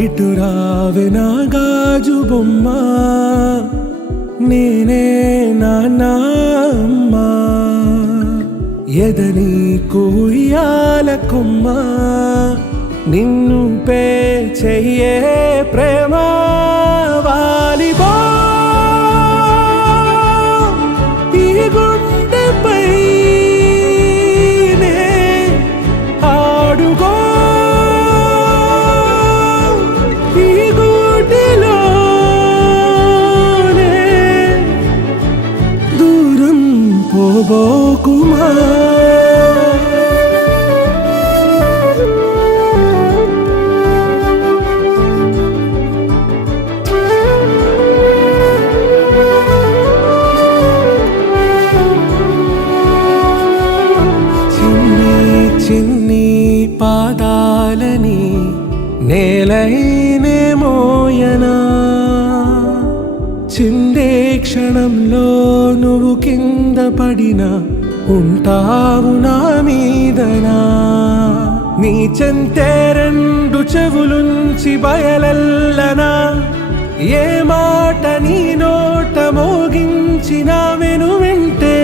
ఇటు రావే నా గాజు బొమ్మ, నేనే నాన్న అమ్మ. ఎదని కుయ్యాల కొమ్మ, నిన్ను పే చెయ్యే ప్రేమ వాలిబో. ఈ గుండెపై నే ఆడుగో, ఈ గూటిలోనే దూరం పోబోకుమా. చిన్ని పాదాలని నేలైనే మోయనా, చిందే క్షణంలో నువ్వు కింద పడినా ఉంటావు నా మీదనా. నీ చెంతే రెండు చెవులుంచి బయలెల్లనా, ఏ మాట నీ నోట మోగించినా వెను వింటే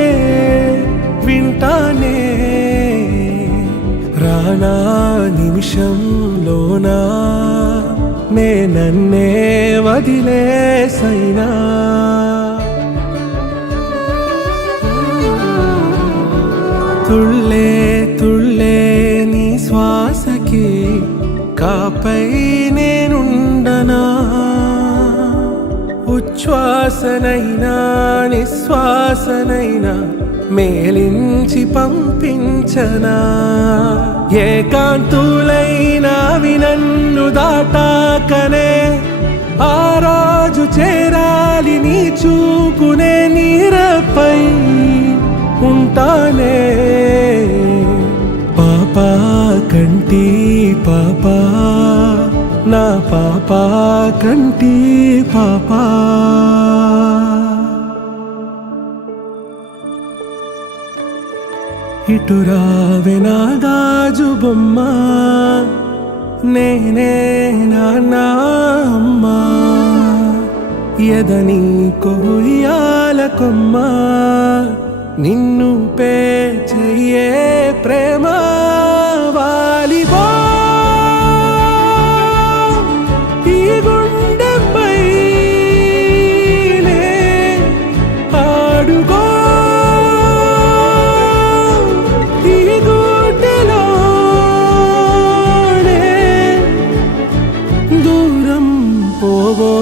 వింటానే. రానా నిమిషంలోనా నే నన్నే వదిలేసైనా. తుళ్ళే తుళ్ళే నీ శ్వాసకి కాపై నేనుండనా, ఉచ్ఛ్వాసనైనా నిశ్వాసనైనా మేలించి పంపించనా. ఏకాంతులైనవి నన్ను దాటాకనే ఆ రోజు చేరాలి నీ చూపునే నీరపై ఉంటానే. పాపా కంటి పాపా, నా పాపా కంటి పాపా. ఇటు రావే నా గాజు బొమ్మ, నేనే నాన్న అమ్మ. ఎదని కొయ్యాల కొమ్మ, నిన్ను పే చెయ్యే ప్రేమ వాలిబో. ఈ గుండెపై నే ఆడుగో, ఈ గూటిలోనే దూరం పోగో.